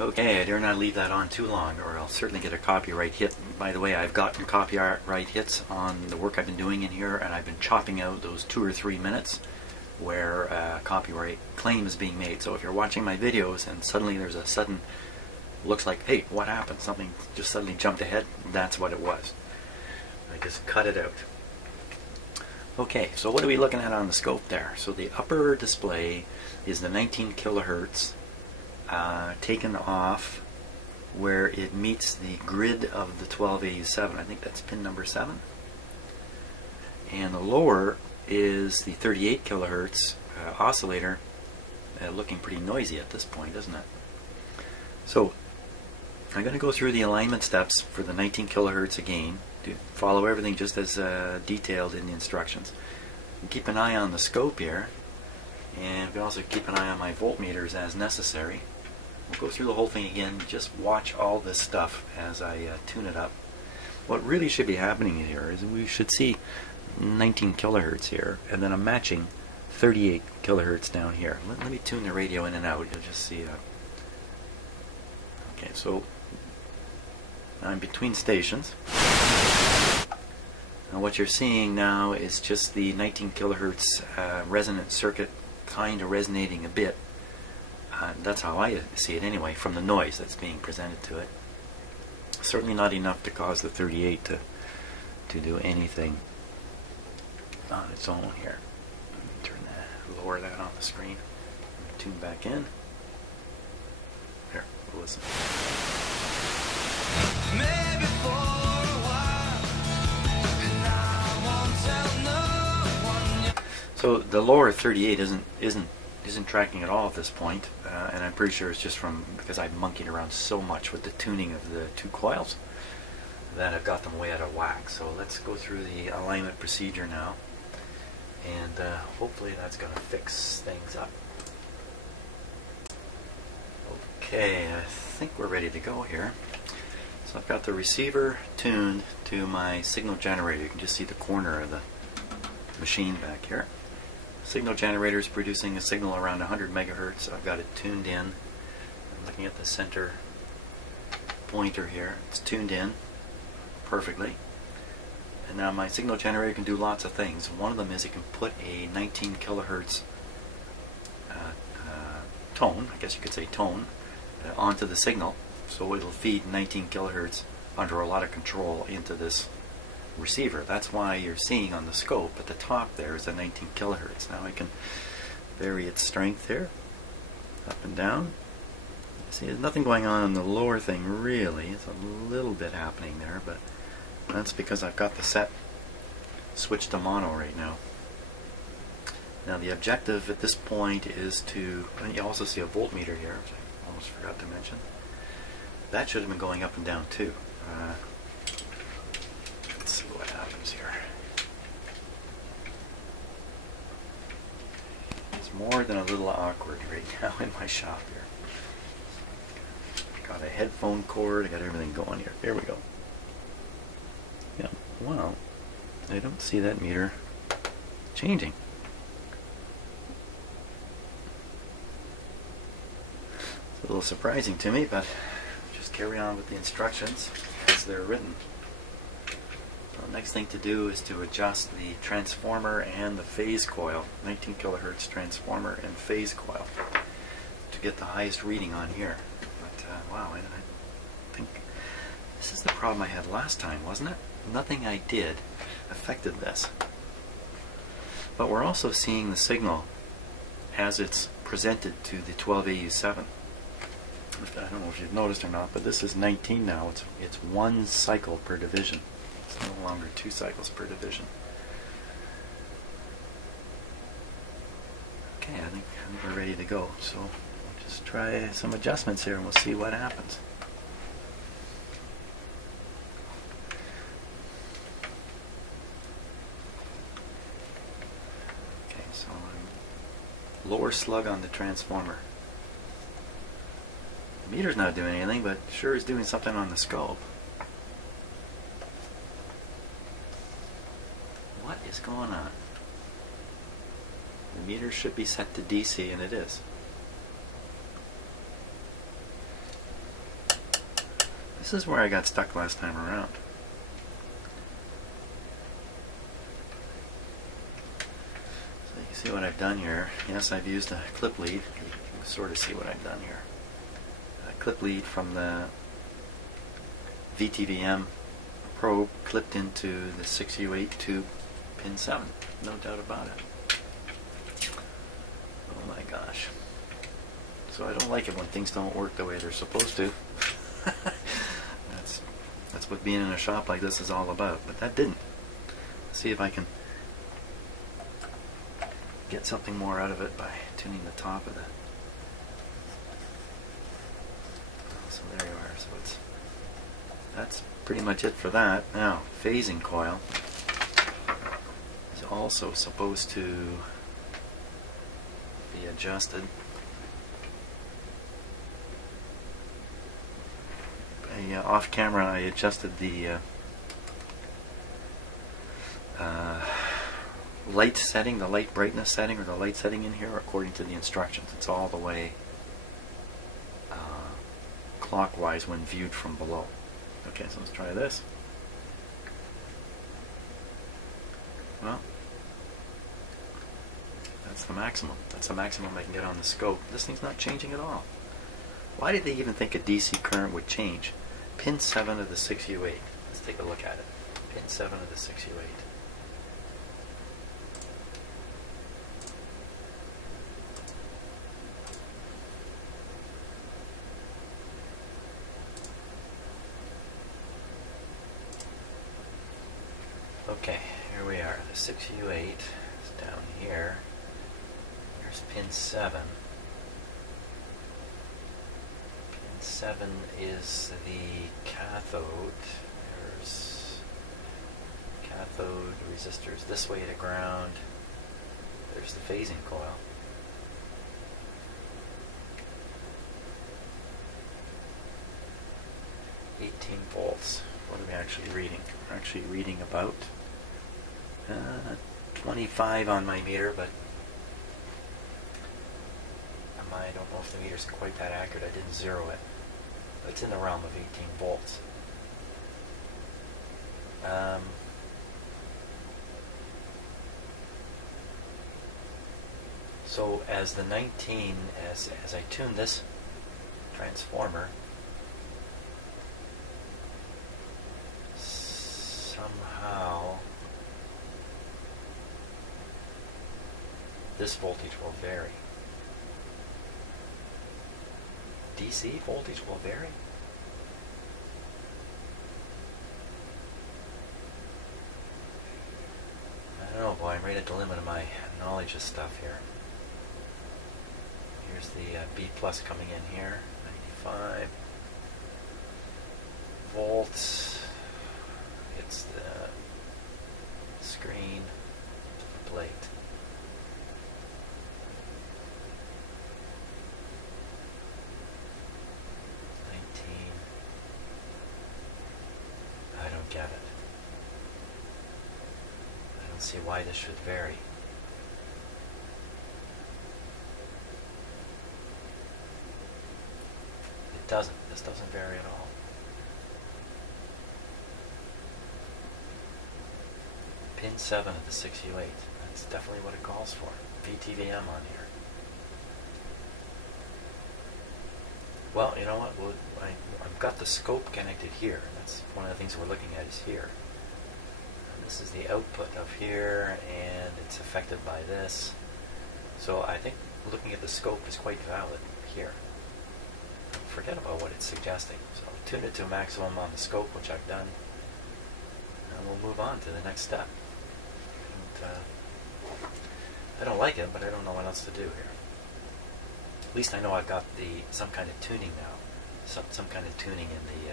Okay, I dare not leave that on too long or I'll certainly get a copyright hit. By the way, I've gotten copyright hits on the work I've been doing in here, and I've been chopping out those 2 or 3 minutes where a copyright claim is being made. So if you're watching my videos and suddenly there's a sudden, looks like, hey, what happened? Something just suddenly jumped ahead. That's what it was. I just cut it out. Okay, so what are we looking at on the scope there? So the upper display is the 19 kilohertz taken off where it meets the grid of the 1287. I think that's pin number 7. And the lower is the 38 kilohertz oscillator, looking pretty noisy at this point, isn't it? So I'm going to go through the alignment steps for the 19 kilohertz again. Follow everything just as detailed in the instructions. And keep an eye on the scope here, and you can also keep an eye on my voltmeters as necessary. We'll go through the whole thing again. Just watch all this stuff as I tune it up. What really should be happening here is we should see 19 kilohertz here, and then a matching 38 kilohertz down here. Let me tune the radio in and out. You'll just see that. Okay, so I'm between stations. And what you're seeing now is just the 19 kilohertz resonant circuit kind of resonating a bit. That's how I see it anyway, from the noise that's being presented to it. Certainly not enough to cause the 38 to do anything on its own here. Turn that, lower that on the screen. Tune back in. Here, we'll listen. Maybe for a while, and I won't tell no one. So the lower 38 isn't tracking at all at this point, and I'm pretty sure it's just because I've monkeyed around so much with the tuning of the 2 coils that I've got them way out of whack. So let's go through the alignment procedure now, and hopefully that's going to fix things up. Okay, I think we're ready to go here. So I've got the receiver tuned to my signal generator. You can just see the corner of the machine back here. Signal generator is producing a signal around 100 megahertz. I've got it tuned in. I'm looking at the center pointer here. It's tuned in perfectly. And now my signal generator can do lots of things. One of them is it can put a 19 kilohertz tone, I guess you could say tone, onto the signal. So it'll feed 19 kilohertz under a lot of control into this receiver. That's why you're seeing on the scope at the top there is a 19 kilohertz. Now I can vary its strength here, up and down. See, there's nothing going on in the lower thing really. It's a little bit happening there, but that's because I've got the set switched to mono right now. Now the objective at this point is to, and you also see a voltmeter here, which I almost forgot to mention. That should have been going up and down too. Let's see what happens here. It's more than a little awkward right now in my shop here. Got a headphone cord, I got everything going here. Here we go. Yeah, well, I don't see that meter changing. It's a little surprising to me, but just carry on with the instructions as they're written. So the next thing to do is to adjust the transformer and the phase coil, 19 kilohertz transformer and phase coil, to get the highest reading on here. But wow, I think this is the problem I had last time, wasn't it? Nothing I did affected this. But we're also seeing the signal as it's presented to the 1287. I don't know if you've noticed or not, but this is 19 now. It's 1 cycle per division. It's no longer 2 cycles per division. Okay, I think we're ready to go. So we'll just try some adjustments here and we'll see what happens. Okay, so lower slug on the transformer. The meter's not doing anything, but sure is doing something on the scope. What is going on? The meter should be set to DC, and it is. This is where I got stuck last time around. So you can see what I've done here. Yes, I've used a clip lead. You can sort of see what I've done here. A clip lead from the VTVM probe clipped into the 6U8 tube pin 7. No doubt about it. Oh my gosh. So I don't like it when things don't work the way they're supposed to. That's what being in a shop like this is all about. But that didn't. Let's see if I can get something more out of it by tuning the top of it. So there you are. So that's pretty much it for that. Now, phasing coil is also supposed to be adjusted. Off camera, I adjusted the light setting, the light brightness setting, or the light setting in here according to the instructions. It's all the way clockwise when viewed from below. Okay, so let's try this. Well, that's the maximum. That's the maximum I can get on the scope. This thing's not changing at all. Why did they even think a DC current would change? Pin 7 of the 6U8. Let's take a look at it. Pin 7 of the 6U8. Okay, here we are. The 6U8 is down here. Here's pin 7. 7 is the cathode. There's cathode resistors this way to ground. There's the phasing coil. volts. What are we actually reading? We're actually reading about 25 on my meter, but I don't know if the meter's quite that accurate. I didn't zero it. But it's in the realm of 18 volts. So as the 19, as I tune this transformer, somehow this voltage will vary. DC voltage will vary? I don't know, boy, I'm right at the limit of my knowledge of stuff here. Here's the B plus coming in here, 95 volts. It's the screen, the plate. I don't get it. I don't see why this should vary. It doesn't. This doesn't vary at all. Pin 7 of the 6U8. That's definitely what it calls for. VTVM on here. Well, you know what? I've got the scope connected here. That's one of the things we're looking at is here. And this is the output of here, and it's affected by this. So I think looking at the scope is quite valid here. Forget about what it's suggesting. So tune it to maximum on the scope, which I've done, and we'll move on to the next step. And, I don't like it, but I don't know what else to do here. At least I know I've got some kind of tuning now. Some kind of tuning in the...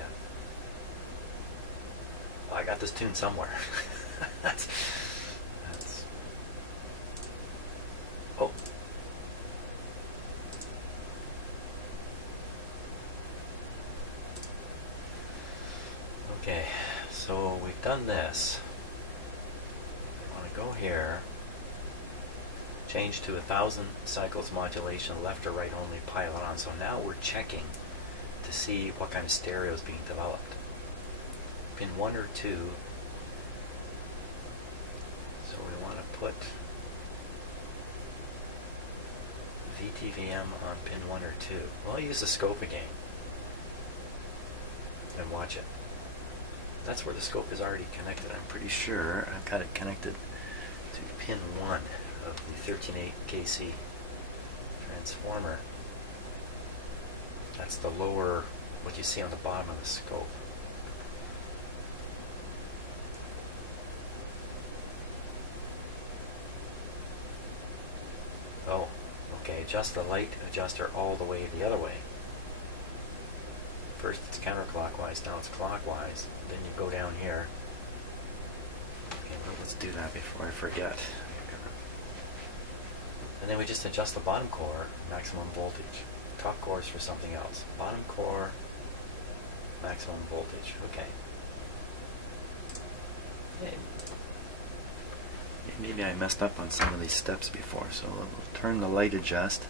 well, I got this tuned somewhere. that's... Oh. Okay, so we've done this. I want to go here. Change to 1,000 cycles modulation, left or right only, pilot on. So now we're checking to see what kind of stereo is being developed. Pin 1 or 2. So we want to put VTVM on pin 1 or 2. We'll use the scope again and watch it. That's where the scope is already connected. I'm pretty sure I've got it connected to pin 1 of the 13.8 KC transformer. That's the lower, what you see on the bottom of the scope. Oh, okay, adjust the light adjuster all the way the other way. First it's counterclockwise, now it's clockwise. Then you go down here. Okay, well, let's do that before I forget. And then we just adjust the bottom core, maximum voltage. Top core is for something else. Bottom core, maximum voltage. Okay. Okay. Maybe I messed up on some of these steps before, so we'll turn the light adjust.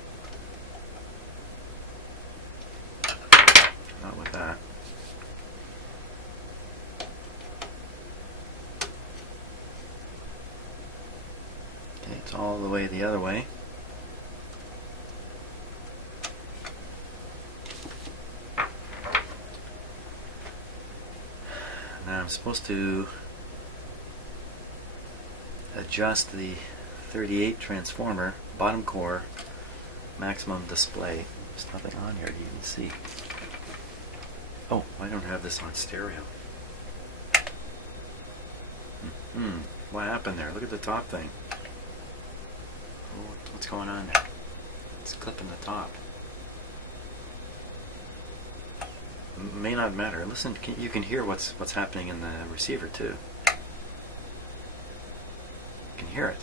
Not with that. Okay, it's all the way the other way. Now I'm supposed to adjust the 38 transformer, bottom core, maximum display. There's nothing on here to even see. Oh, I don't have this on stereo. What happened there? Look at the top thing. Oh, what's going on there? It's clipping the top. May not matter. Listen, you can hear what's happening in the receiver too. You can hear it.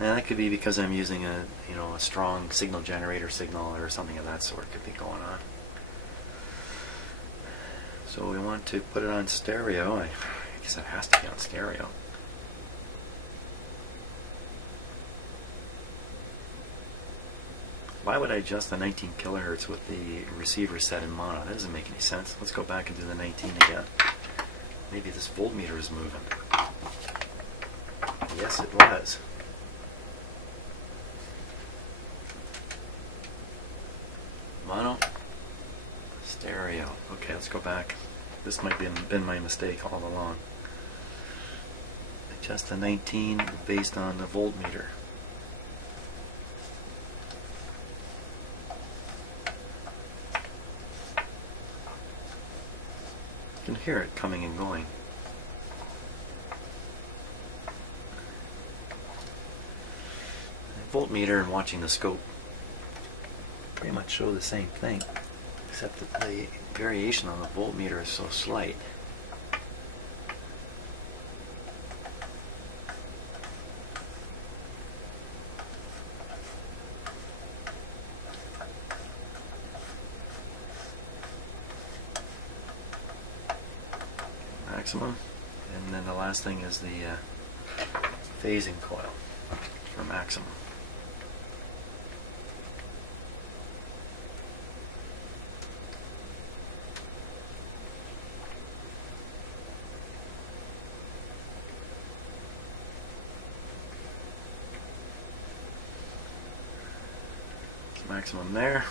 And that could be because I'm using a strong signal generator signal or something of that sort could be going on. So we want to put it on stereo. I guess it has to be on stereo. Why would I adjust the 19 kilohertz with the receiver set in mono? That doesn't make any sense. Let's go back and do the 19 again. Maybe this voltmeter is moving. Yes, it was. Mono, stereo. Okay, let's go back. This might have been my mistake all along. Adjust the 19 based on the voltmeter. You can hear it coming and going. The voltmeter and watching the scope pretty much show the same thing, except that the variation on the voltmeter is so slight. Maximum, and then the last thing is the phasing coil for maximum. Maximum there.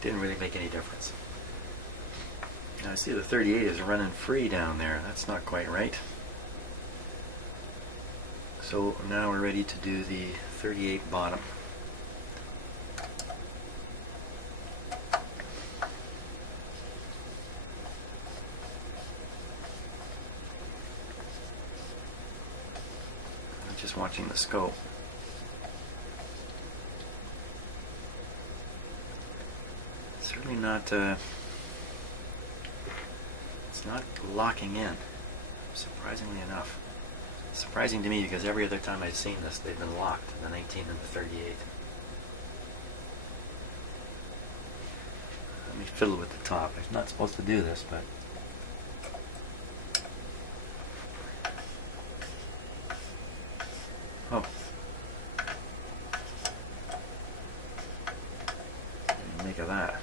Didn't really make any difference. Now I see the 38 is running free down there. That's not quite right. So now we're ready to do the 38 bottom. I'm just watching the scope. Certainly not. It's not locking in, surprisingly enough. Surprising to me because every other time I've seen this, they've been locked, the 19 and the 38. Let me fiddle with the top. I'm not supposed to do this, but... Oh. What do you make of that.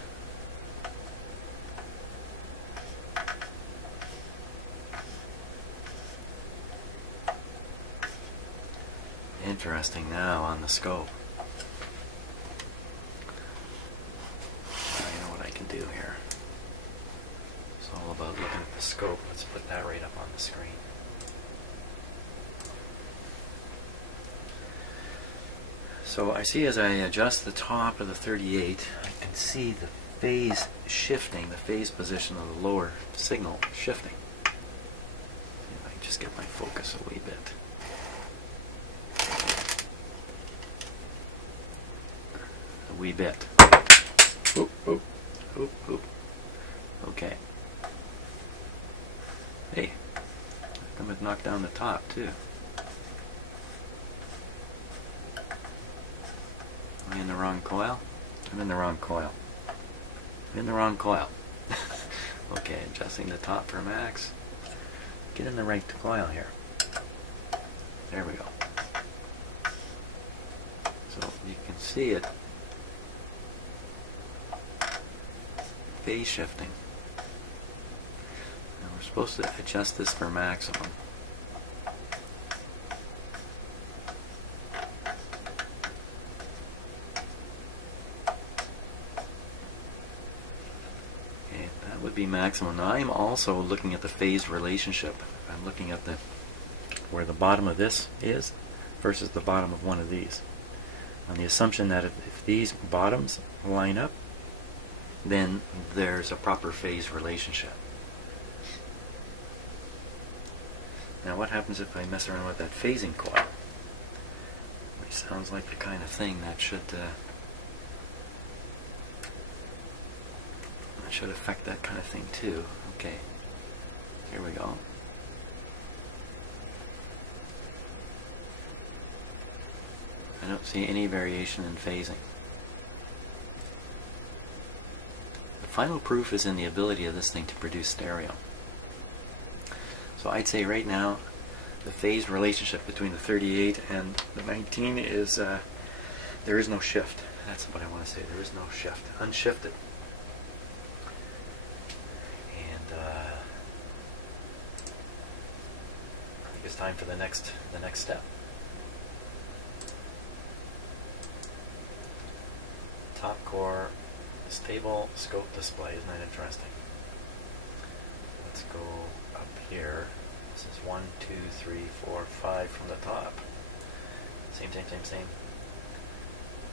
Interesting now on the scope. I know what I can do here. It's all about looking at the scope. Let's put that right up on the screen. So I see as I adjust the top of the 38, I can see the phase shifting, the phase position of the lower signal shifting. See if I can just get my focus a wee bit. A wee bit. Oop, oop, oop, oop. Okay. Hey, I'm going to knock down the top too. Am I in the wrong coil? I'm in the wrong coil. I'm in the wrong coil. Okay, adjusting the top for max. Get in the right coil here. There we go. So you can see it. Phase shifting. And we're supposed to adjust this for maximum. Would be maximum. Now I'm also looking at the phase relationship. I'm looking at where the bottom of this is versus the bottom of one of these, on the assumption that if these bottoms line up, then there's a proper phase relationship. Now what happens if I mess around with that phasing coil? Which sounds like the kind of thing that should affect that kind of thing too. Okay, here we go. I don't see any variation in phasing. The final proof is in the ability of this thing to produce stereo. So I'd say right now the phase relationship between the 38 and the 19 is there is no shift. That's what I want to say. There is no shift. Unshifted. It's time for the next step. Top core, stable scope display. Isn't that interesting? Let's go up here. This is 1, 2, 3, 4, 5 from the top. Same.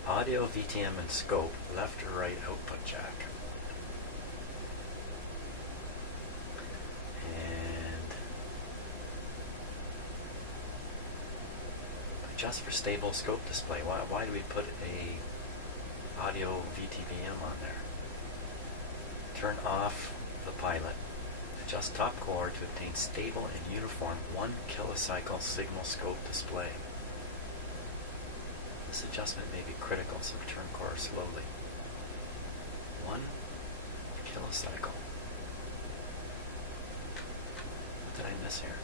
Audio, VTM, and scope. Left or right output jack. Just for stable scope display. Why do we put a audio VTVM on there? Turn off the pilot. Adjust top core to obtain stable and uniform 1 kilocycle signal scope display. This adjustment may be critical, so turn core slowly. 1 kilocycle. What did I miss here?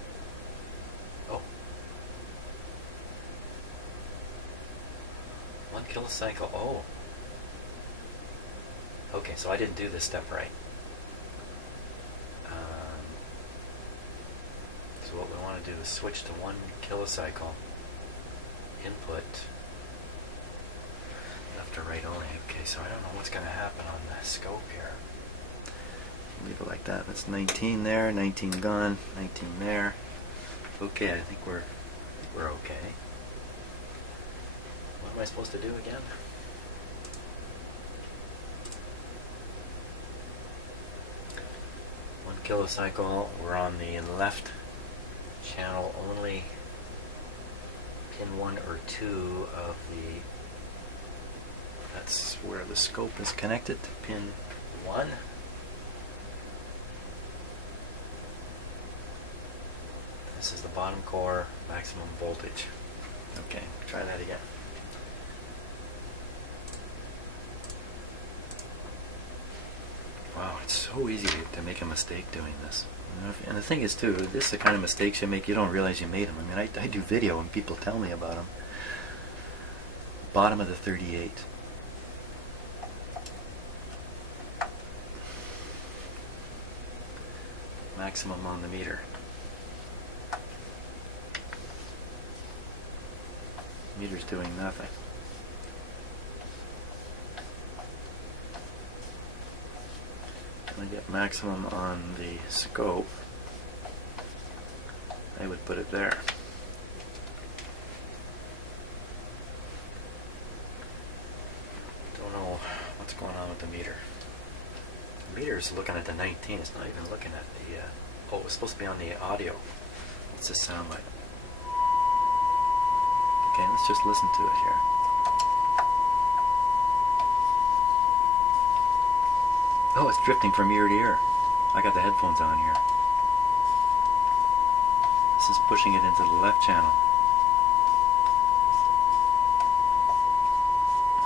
Oh. 1 kilocycle. Oh. Okay, so I didn't do this step right. So what we want to do is switch to 1 kilocycle input, left or right only. Okay, so I don't know what's going to happen on the scope here. Leave it like that. That's 19 there, 19 gone, 19 there. Okay, I think we're okay. What am I supposed to do again? One kilocycle. We're on the left channel only. Pin 1 or 2 of the. That's where the scope is connected to pin 1. This is the bottom core, maximum voltage. Okay, try that again. Wow, it's so easy to make a mistake doing this. And the thing is too, this is the kind of mistakes you make, you don't realize you made them. I mean, I do video and people tell me about them. Bottom of the 38. maximum on the meter. Meter's doing nothing. When I get maximum on the scope, I would put it there. Don't know what's going on with the meter. The meter is looking at the 19, it's not even looking at the, oh, it's supposed to be on the audio. What's this sound like? Okay, let's just listen to it here. Oh, it's drifting from ear to ear. I got the headphones on here. This is pushing it into the left channel.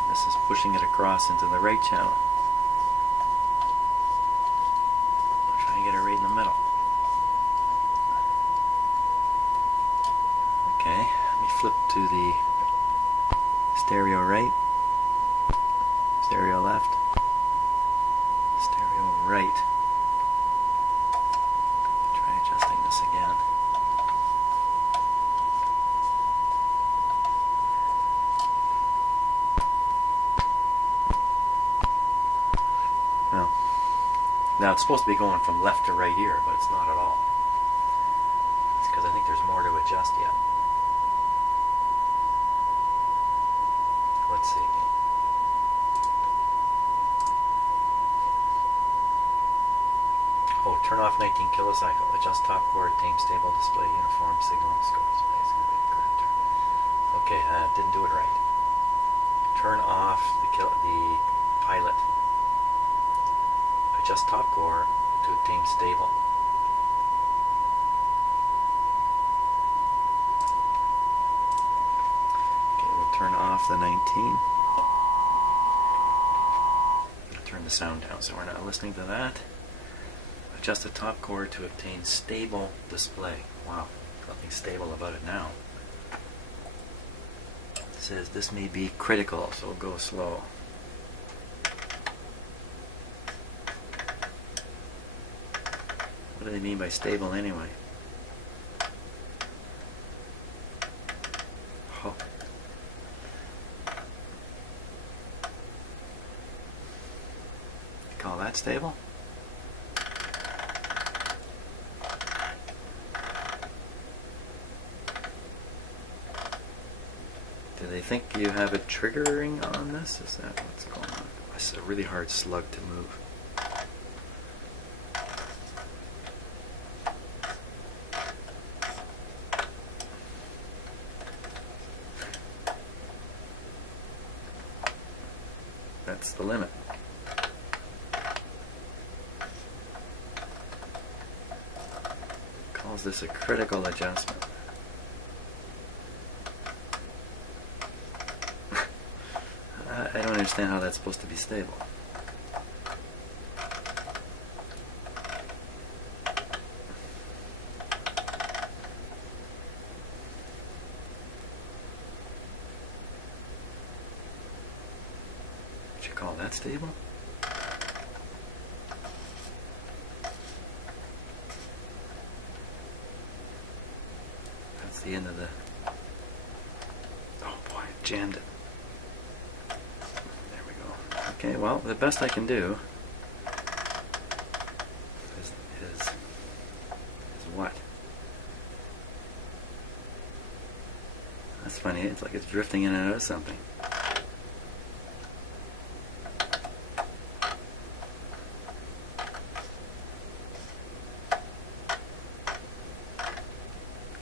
And this is pushing it across into the right channel. I'm trying to get it right in the middle. Okay, let me flip to the stereo right, stereo left, stereo right. Try adjusting this again. Well, now it's supposed to be going from left to right ear, but it's not at all. It's because I think there's more to adjust yet. Let's see. Oh, turn off 19 kilocycle. Adjust top chord, tame stable display, uniform signal and scope displays. Okay, didn't do it right. Turn off the pilot. Adjust top chord to tame stable. Okay, we'll turn off the 19. Turn the sound down so we're not listening to that. Adjust the top chord to obtain stable display. Wow, nothing stable about it now. It says this may be critical, so we'll go slow. What do they mean by stable anyway? Oh. You call that stable? Do they think you have it triggering on this? Is that what's going on? It's a really hard slug to move. That's the limit. Calls this a critical adjustment. I don't understand how that's supposed to be stable. Would you call that stable? That's the end of the... Oh boy, I jammed it. Okay, well, the best I can do is what? That's funny, it's like it's drifting in and out of something.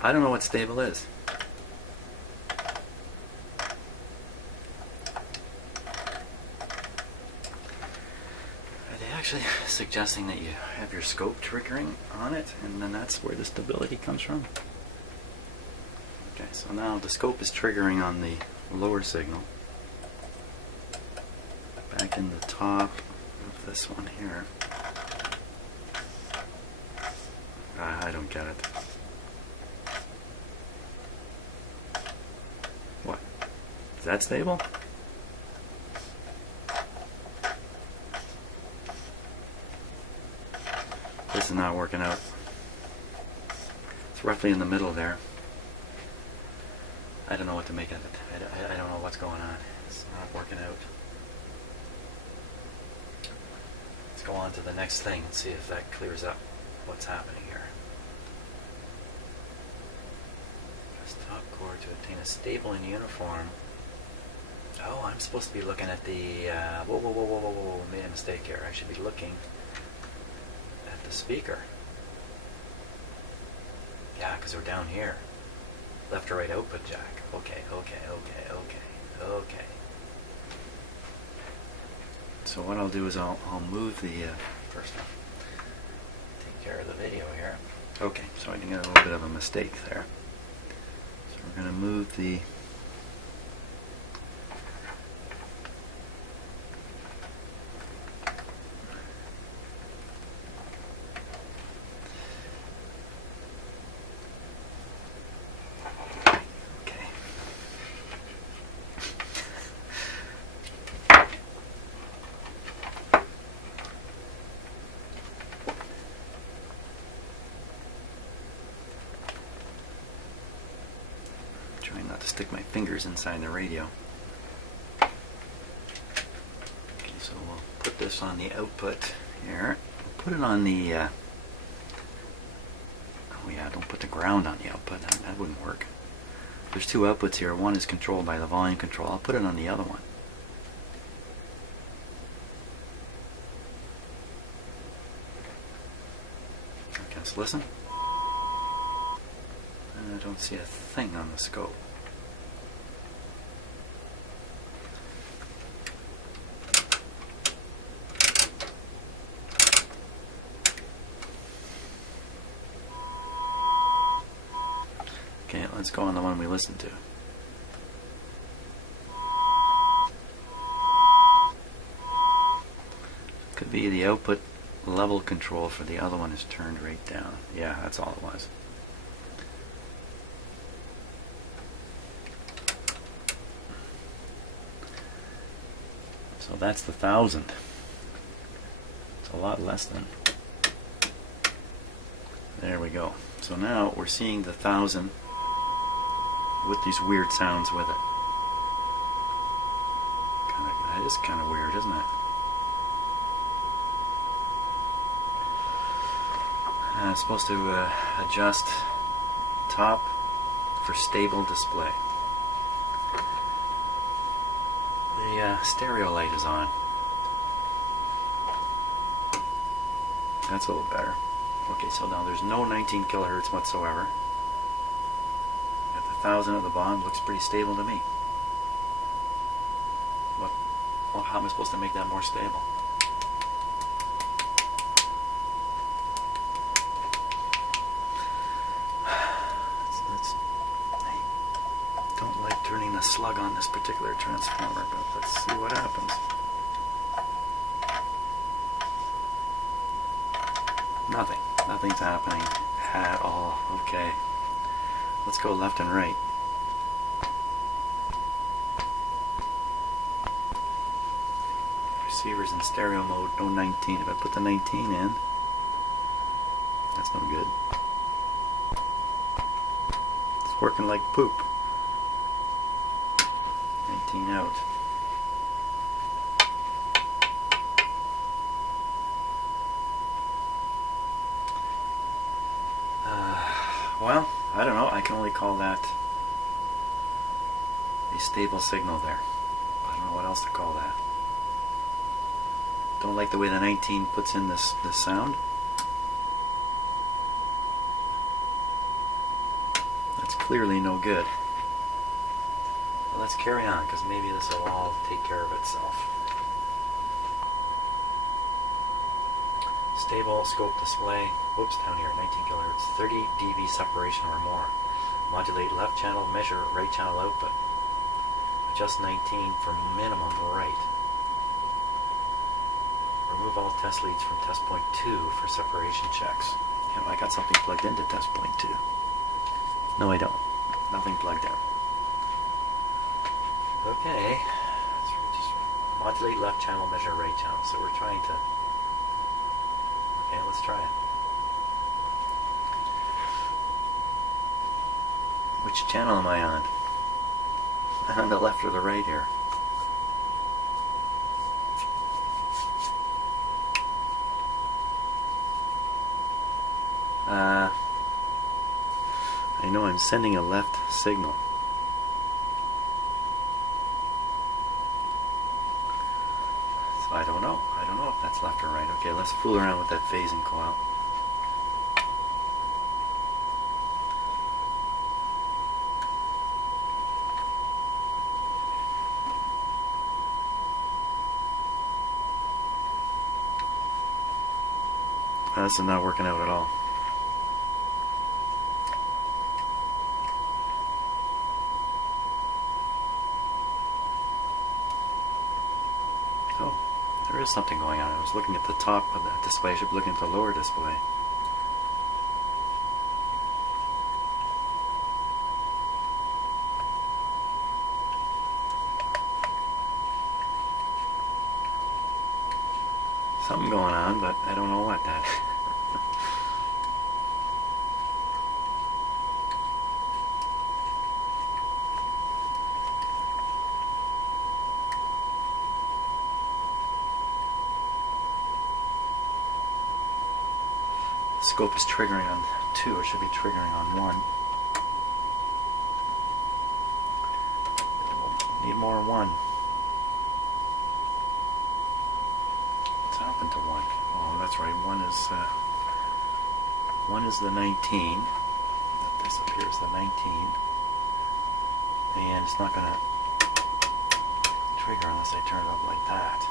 I don't know what stable is. Actually suggesting that you have your scope triggering on it, and then that's where the stability comes from. Okay, so now the scope is triggering on the lower signal. Back in the top of this one here. I don't get it. What? Is that stable? This is not working out. It's roughly in the middle there. I don't know what to make of it. I don't know what's going on. It's not working out. Let's go on to the next thing and see if that clears up what's happening here. Press top chord to obtain a stable and uniform. Oh, I'm supposed to be looking at the... whoa, made a mistake here. I should be looking at the speaker. Yeah, because we're down here. Left or right output jack. Okay. So what I'll do is I'll move the first one. Take care of the video here. Okay, so I can get a little bit of a mistake there. So we're going to move the trying not to stick my fingers inside the radio. Okay, so we'll put this on the output here. We'll put it on the oh yeah, don't put the ground on the output. That wouldn't work. There's two outputs here. One is controlled by the volume control. I'll put it on the other one. Okay, let's listen. I don't see a thing on the scope. Okay, let's go on the one we listened to. Could be the output level control for the other one is turned right down. Yeah, that's all it was. So that's the 1000. It's a lot less than. There we go. So now we're seeing the 1000 with these weird sounds with it. That is kind of weird, isn't it? It's supposed to adjust top for stable display. The stereo light is on. That's a little better. Okay, so now there's no 19 kilohertz whatsoever. At the 1000 at the bottom, looks pretty stable to me. Well, how am I supposed to make that more stable? I don't like turning the slug on this particular transformer, but let's see what happens. Nothing. Nothing's happening at all. Okay. Let's go left and right. Receiver's in stereo mode, no 19. If I put the 19 in, that's no good. It's working like poop. 19 out. Well, I don't know. I can only call that a stable signal there. I don't know what else to call that. Don't like the way the 19 puts in this sound. That's clearly no good. Well, let's carry on, because maybe this will all take care of itself. Stable scope display. Whoops, down here, 19 kilohertz, 30 dB separation or more. Modulate left channel, measure right channel output. Adjust 19 for minimum right. Remove all test leads from test point 2 for separation checks. Yeah, I got something plugged into test point 2. No, I don't. Nothing plugged in. Okay. Just modulate left channel, measure right channel. So we're trying to... Okay, let's try it. Which channel am I on? On the left or the right here? I know I'm sending a left signal. So I don't know. I don't know if that's left or right. Okay, let's fool around with that phasing coil. This is not working out at all. Oh, there is something going on. I was looking at the top of the display. I should be looking at the lower display. Something going on, but I don't know what that. The scope is triggering on 2. It should be triggering on 1. Need more 1. What's happened to 1? Oh, that's right. 1 is the 19. That disappears the 19, and it's not going to trigger unless I turn it up like that.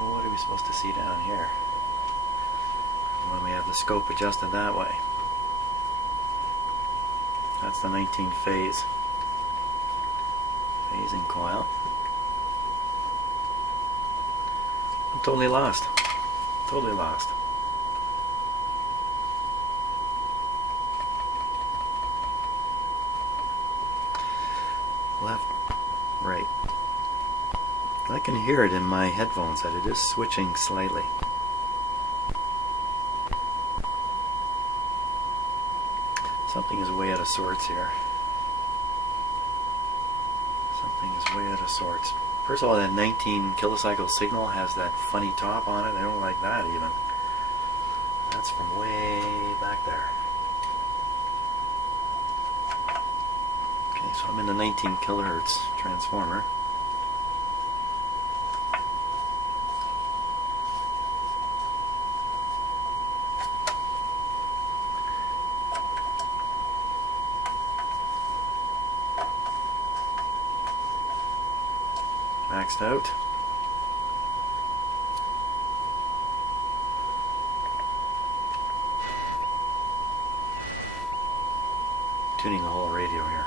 Well, what are we supposed to see down here when we have the scope adjusted that way? That's the 19 phasing coil. I'm totally lost. Totally lost. Left, right. I can hear it in my headphones that it is switching slightly. Something is way out of sorts here. Something is way out of sorts. First of all, that 19 kilocycle signal has that funny top on it. I don't like that even. That's from way back there. Okay, so I'm in the 19 kilohertz transformer. Maxed out. Tuning the whole radio here.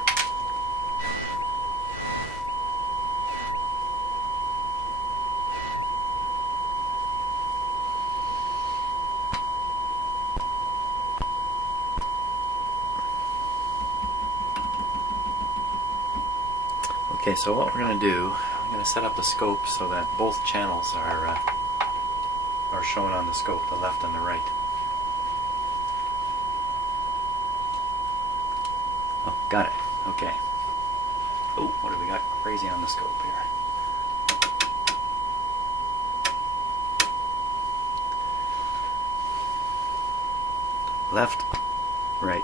Okay, so what we're going to do, I'm going to set up the scope so that both channels are shown on the scope, the left and the right. Oh, got it. Okay. Oh, what do we got crazy on the scope here? Left, right.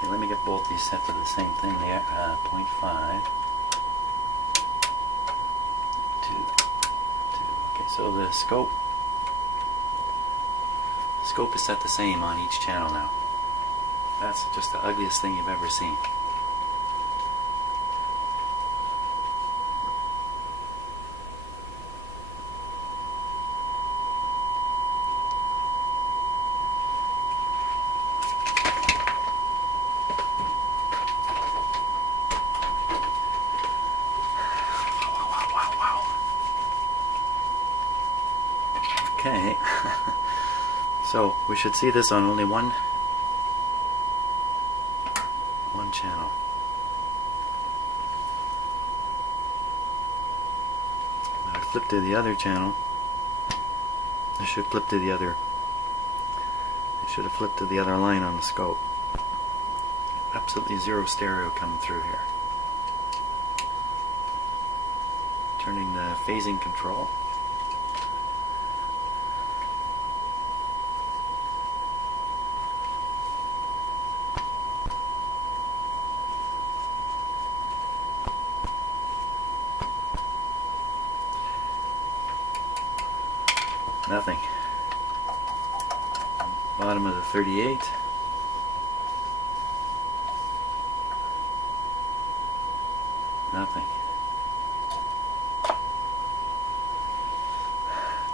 Okay, let me get both these set to the same thing there. 0.5. 2. Okay, so the scope is set the same on each channel now. That's just the ugliest thing you've ever seen. Wow. Okay. So we should see this on only one channel. When I flip to the other channel, I should flip to the other. I should have flipped to the other line on the scope. Absolutely zero stereo coming through here. Turning the phasing control. Nothing. Bottom of the 38. Nothing.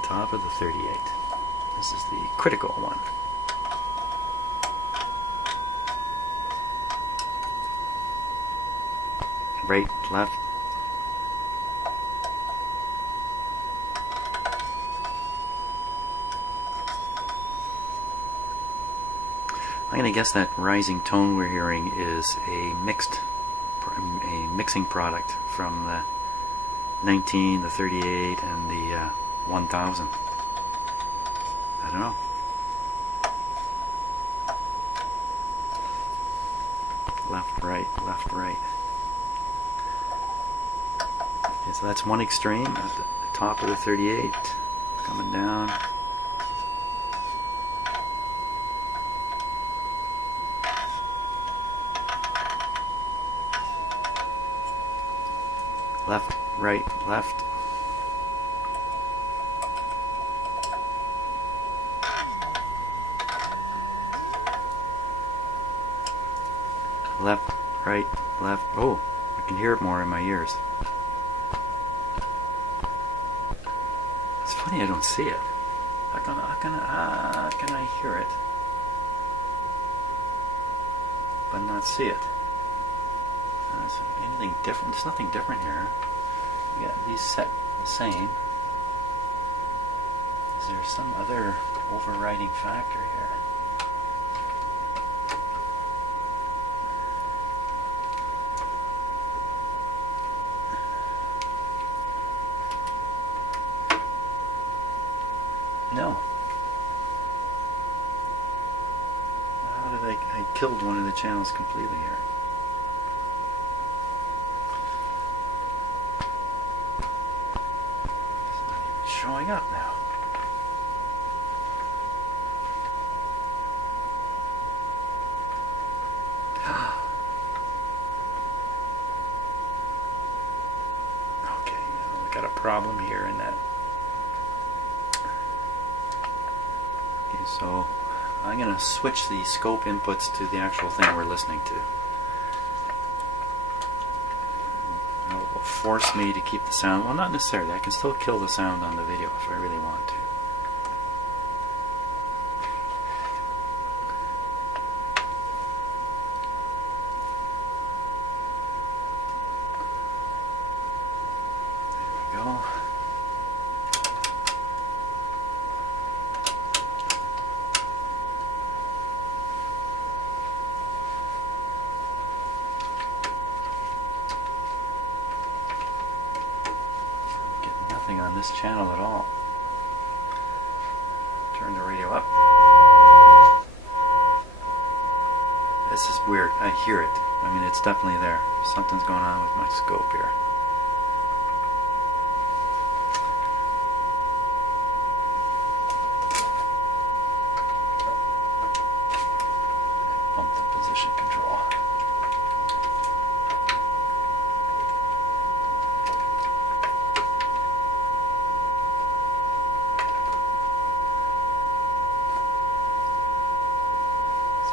Top of the 38. This is the critical one. Right, left. I'm going to guess that rising tone we're hearing is a mixing product from the 19, the 38, and the 1000. I don't know. Left, right, left, right. Okay, so that's one extreme at the top of the 38, coming down. Left, right, left. Left, right, left. Oh, I can hear it more in my ears. It's funny I don't see it. How can I hear it but not see it? So anything different? There's nothing different here. We got these set the same. Is there some other overriding factor here? No. How did I killed one of the channels completely here. Showing up now. Okay, we got a problem here in that. Okay, so I'm going to switch the scope inputs to the actual thing we're listening to. It will force me to keep the sound. Well, not necessarily. I can still kill the sound on the video if I really want to. There we go. On this channel at all. Turn the radio up. This is weird. I hear it. I mean, it's definitely there. Something's going on with my scope here. Bump the position control.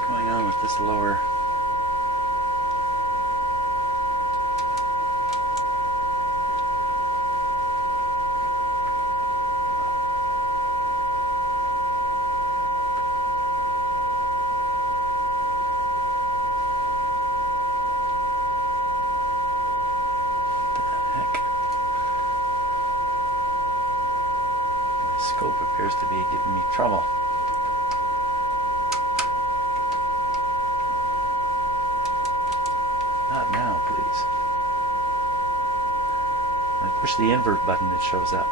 Going on with this lower what the heck? My scope appears to be giving me trouble. Not now, please. When I push the invert button, it shows up.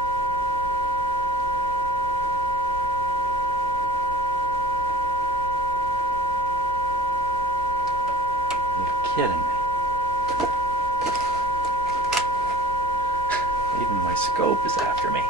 kidding me. Even my scope is after me.